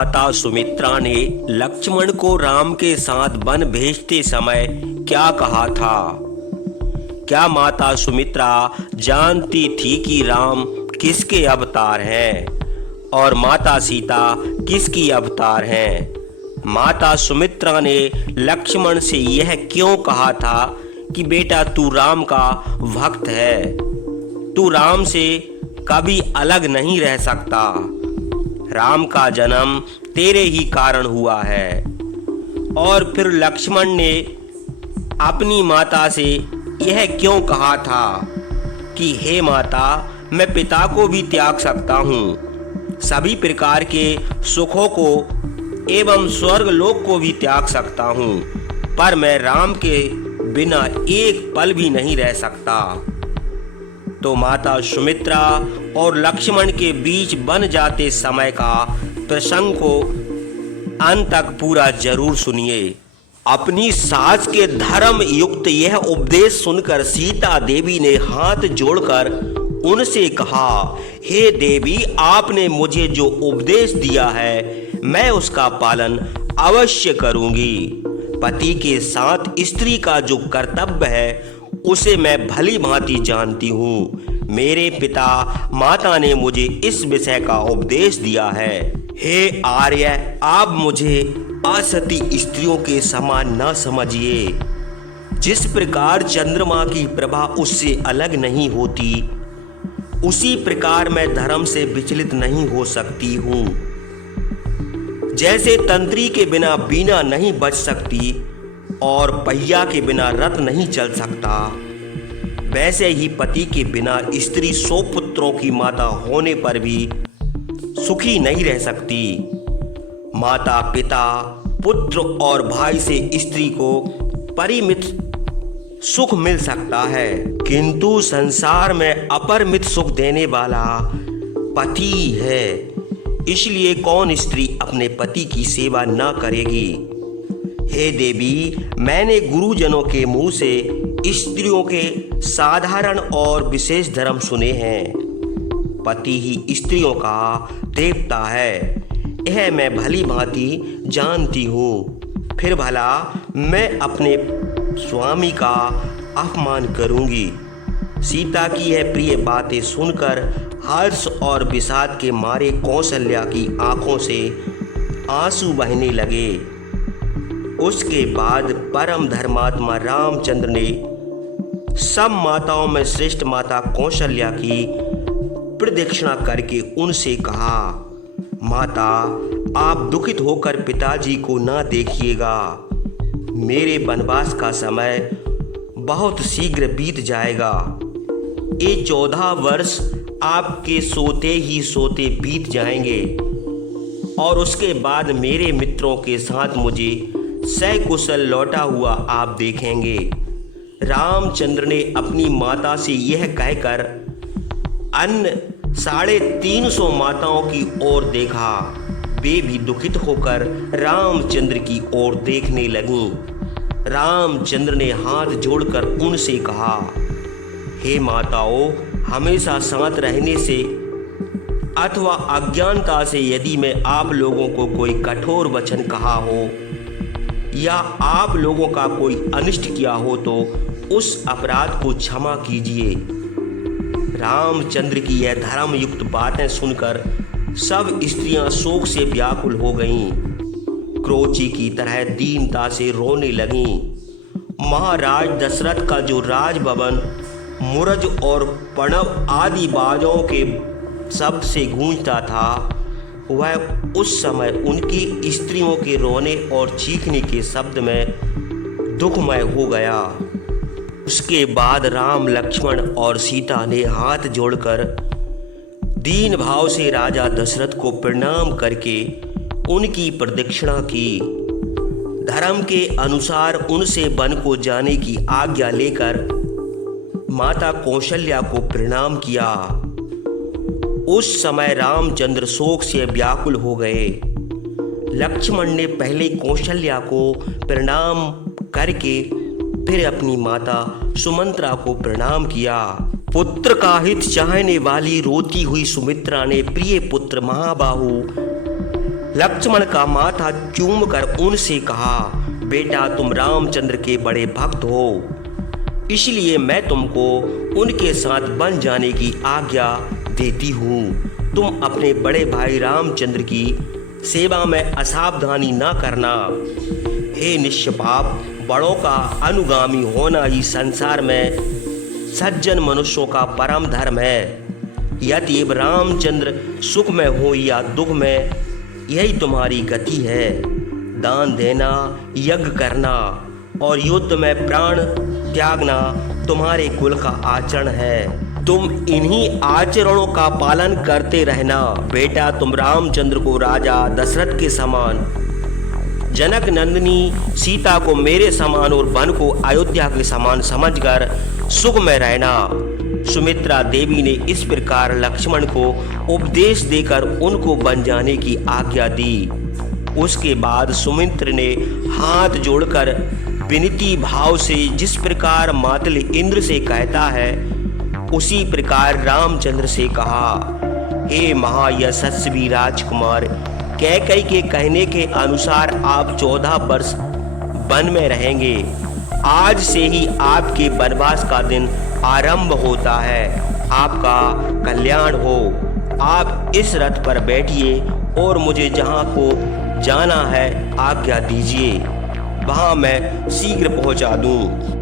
माता सुमित्रा ने लक्ष्मण को राम के साथ वन भेजते समय क्या कहा था? क्या माता सुमित्रा जानती थी कि राम किसके अवतार हैं और माता सीता किसकी अवतार हैं? माता सुमित्रा ने लक्ष्मण से यह क्यों कहा था कि बेटा तू राम का भक्त है, तू राम से कभी अलग नहीं रह सकता, राम का जन्म तेरे ही कारण हुआ है। और फिर लक्ष्मण ने अपनी माता से यह क्यों कहा था कि हे माता, मैं पिता को भी त्याग सकता हूँ, सभी प्रकार के सुखों को एवं स्वर्ग लोक को भी त्याग सकता हूँ, पर मैं राम के बिना एक पल भी नहीं रह सकता। तो माता सुमित्रा और लक्ष्मण के बीच बन जाते समय का प्रसंग को अंत तक पूरा जरूर सुनिए। अपनी सास के धर्म युक्त यह उपदेश सुनकर सीता देवी ने हाथ जोड़कर उनसे कहा, हे देवी, आपने मुझे जो उपदेश दिया है मैं उसका पालन अवश्य करूंगी। पति के साथ स्त्री का जो कर्तव्य है उसे मैं भली भांति जानती हूँ। मेरे पिता माता ने मुझे इस विषय का उपदेश दिया है। हे आर्य, आप मुझे असती स्त्रियों के समान न समझिए। जिस प्रकार चंद्रमा की प्रभा उससे अलग नहीं होती, उसी प्रकार मैं धर्म से विचलित नहीं हो सकती हूँ। जैसे तंत्री के बिना बीना नहीं बज सकती और पहिया के बिना रथ नहीं चल सकता, वैसे ही पति के बिना स्त्री 100 पुत्रों की माता होने पर भी सुखी नहीं रह सकती। माता, पिता, पुत्र और भाई से स्त्री को परिमित सुख मिल सकता है, किंतु संसार में अपरिमित सुख देने वाला पति है। इसलिए कौन स्त्री अपने पति की सेवा न करेगी? हे देवी, मैंने गुरुजनों के मुंह से स्त्रियों के साधारण और विशेष धर्म सुने हैं। पति ही स्त्रियों का देवता है, यह मैं भली भांति जानती हूँ। फिर भला मैं अपने स्वामी का अपमान करूंगी? सीता की यह प्रिय बातें सुनकर हर्ष और विषाद के मारे कौशल्या की आंखों से आंसू बहने लगे। उसके बाद परम धर्मात्मा रामचंद्र ने सब माताओं में श्रेष्ठ माता कौशल्या की प्रदक्षिणा करके उनसे कहा, माता, आप दुखित होकर पिताजी को ना देखिएगा। मेरे वनवास का समय बहुत शीघ्र बीत जाएगा। ये 14 वर्ष आपके सोते ही सोते बीत जाएंगे और उसके बाद मेरे मित्रों के साथ मुझे सकुशल लौटा हुआ आप देखेंगे। रामचंद्र ने अपनी माता से यह कहकर अन्य 350 माताओं की ओर देखा। वे भी दुखित होकर रामचंद्र की ओर देखने लगीं। रामचंद्र ने हाथ जोड़कर उनसे कहा, हे माताओं, हमेशा साथ रहने से अथवा अज्ञानता से यदि मैं आप लोगों को कोई कठोर वचन कहा हो या आप लोगों का कोई अनिष्ट किया हो तो उस अपराध को क्षमा कीजिए। रामचंद्र की यह धर्म युक्त बातें सुनकर सब स्त्रियां शोक से व्याकुल हो गईं, क्रोची की तरह दीनता से रोने लगीं। महाराज दशरथ का जो राजभवन मुरज और प्रणव आदि बाजों के शब्द से गूंजता था, वह उस समय उनकी स्त्रियों के रोने और चीखने के शब्द में दुखमय हो गया। उसके बाद राम, लक्ष्मण और सीता ने हाथ जोड़कर दीन भाव से राजा दशरथ को प्रणाम करके उनकी प्रदक्षिणा की। धर्म के अनुसार उनसे वन को जाने की आज्ञा लेकर माता कौशल्या को प्रणाम किया। उस समय रामचंद्र शोक से व्याकुल हो गए। लक्ष्मण ने पहले कौशल्या को प्रणाम करके फिर अपनी माता सुमंत्रा को प्रणाम किया। पुत्र का हित चाहने वाली रोती हुई सुमित्रा ने प्रिय पुत्र महाबाहु लक्ष्मण का माथा चूम कर उनसे कहा, बेटा तुम रामचंद्र के बड़े भक्त हो, इसलिए मैं तुमको उनके साथ बन जाने की आज्ञा देती हूँ। तुम अपने बड़े भाई रामचंद्र की सेवा में असावधानी ना करना। हे निष्पाप, बड़ों का अनुगामी होना ही संसार में सज्जन मनुष्यों का परम धर्म है। यदि रामचंद्र सुख में हो या दुख में, यही तुम्हारी गति है। दान देना, यज्ञ करना और युद्ध में प्राण त्यागना तुम्हारे कुल का आचरण है। तुम इन्हीं आचरणों का पालन करते रहना। बेटा तुम रामचंद्र को राजा दशरथ के समान, जनक नंदिनी सीता को मेरे समान और वन को अयोध्या के समान समझकर सुख में रहना। सुमित्रा देवी ने इस प्रकार लक्ष्मण को उपदेश देकर उनको बन जाने की आज्ञा दी। उसके बाद सुमित्र ने हाथ जोड़कर विनती भाव से जिस प्रकार मातल इंद्र से कहता है, उसी प्रकार रामचंद्र से कहा, हे महायशस्वी राजकुमार, कैकेयी के कहने के अनुसार आप 14 वर्ष वन में रहेंगे। आज से ही आपके वनवास का दिन आरंभ होता है। आपका कल्याण हो। आप इस रथ पर बैठिए और मुझे जहाँ को जाना है आज्ञा दीजिए, वहाँ मैं शीघ्र पहुँचा दूँ।